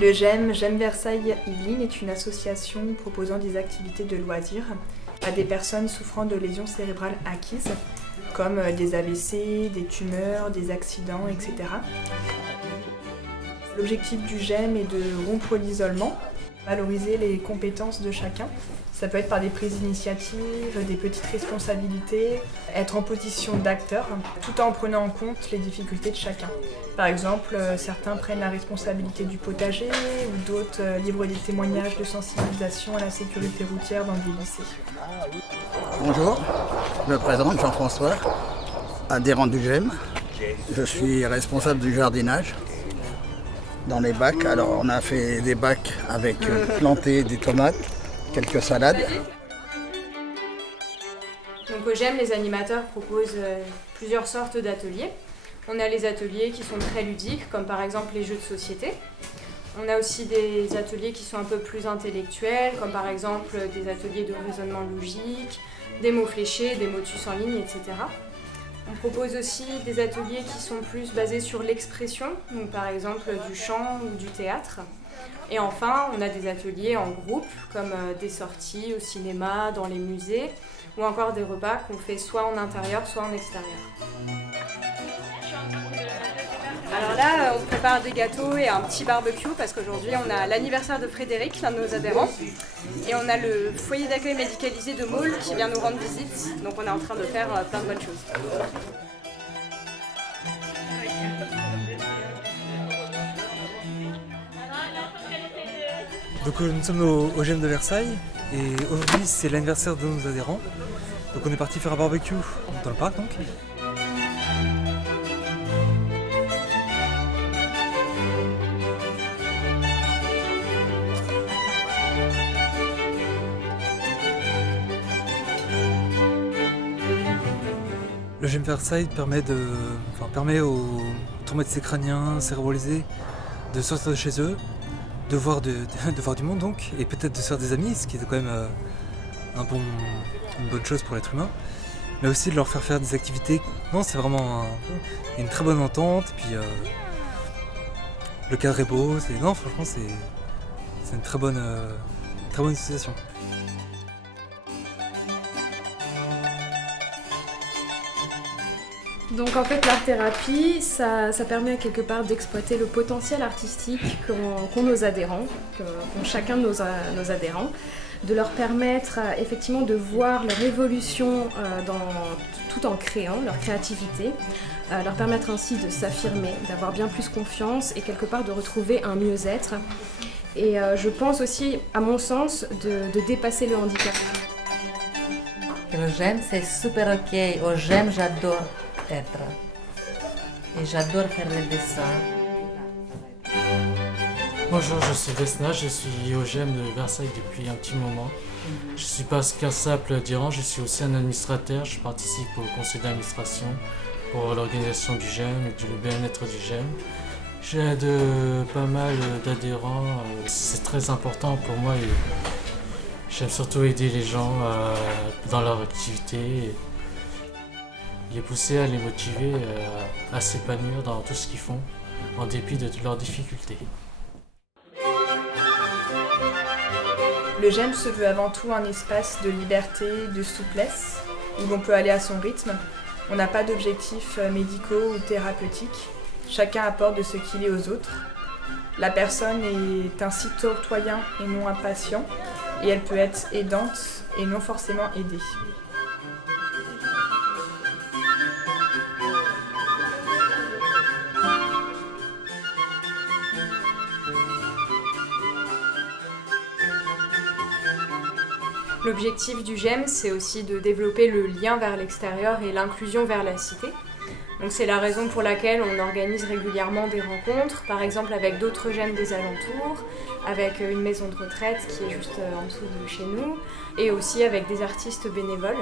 Le GEM Versailles Yvelines est une association proposant des activités de loisirs à des personnes souffrant de lésions cérébrales acquises, comme des AVC, des tumeurs, des accidents, etc. L'objectif du GEM est de rompre l'isolement, valoriser les compétences de chacun. Ça peut être par des prises d'initiative, des petites responsabilités, être en position d'acteur, tout en prenant en compte les difficultés de chacun. Par exemple, certains prennent la responsabilité du potager ou d'autres livrent des témoignages de sensibilisation à la sécurité routière dans des lycées. Bonjour, je me présente Jean-François, adhérent du GEM. Je suis responsable du jardinage dans les bacs. Alors on a fait des bacs avec planté des tomates, quelques salades. Donc au GEM, les animateurs proposent plusieurs sortes d'ateliers. On a les ateliers qui sont très ludiques, comme par exemple les jeux de société. On a aussi des ateliers qui sont un peu plus intellectuels, comme par exemple des ateliers de raisonnement logique, des mots fléchés, des motus en ligne, etc. On propose aussi des ateliers qui sont plus basés sur l'expression, donc par exemple du chant ou du théâtre. Et enfin, on a des ateliers en groupe, comme des sorties au cinéma, dans les musées, ou encore des repas qu'on fait soit en intérieur, soit en extérieur. Alors là, on prépare des gâteaux et un petit barbecue parce qu'aujourd'hui, on a l'anniversaire de Frédéric, l'un de nos adhérents, et on a le foyer d'accueil médicalisé de Maule qui vient nous rendre visite, donc on est en train de faire plein de bonnes choses. Donc nous sommes au GEM de Versailles et aujourd'hui c'est l'anniversaire de nos adhérents. Donc on est parti faire un barbecue dans le parc donc. Le GEM Versailles permet aux traumatisés crâniens, cérébralisés de sortir de chez eux, de voir du monde donc, et peut-être de se faire des amis, ce qui est quand même une bonne chose pour l'être humain, mais aussi de leur faire des activités. Non, c'est vraiment une très bonne entente, et puis le cadre est beau, franchement c'est une très bonne association. Donc en fait l'art-thérapie, ça permet quelque part d'exploiter le potentiel artistique qu'ont nos adhérents, qu'ont chacun de nos adhérents, de leur permettre effectivement de voir leur évolution tout en créant, leur créativité, leur permettre ainsi de s'affirmer, d'avoir bien plus confiance et quelque part de retrouver un mieux-être. Et je pense aussi, à mon sens, de dépasser le handicap. Le GEM, c'est super ok. Au GEM, j'adore être. Et j'adore faire les dessins. Bonjour, je suis Vesna, je suis au GEM de Versailles depuis un petit moment. Je ne suis pas qu'un simple adhérent, je suis aussi un administrateur. Je participe au conseil d'administration pour l'organisation du GEM et du bien-être du GEM. J'aide pas mal d'adhérents, c'est très important pour moi et j'aime surtout aider les gens dans leur activité, les pousser à les motiver à s'épanouir dans tout ce qu'ils font en dépit de toutes leurs difficultés. Le GEM se veut avant tout un espace de liberté, de souplesse, où l'on peut aller à son rythme. On n'a pas d'objectifs médicaux ou thérapeutiques. Chacun apporte de ce qu'il est aux autres. La personne est un citoyen et non un patient, et elle peut être aidante et non forcément aidée. L'objectif du GEM, c'est aussi de développer le lien vers l'extérieur et l'inclusion vers la cité. Donc c'est la raison pour laquelle on organise régulièrement des rencontres, par exemple avec d'autres GEM des alentours, avec une maison de retraite qui est juste en dessous de chez nous, et aussi avec des artistes bénévoles.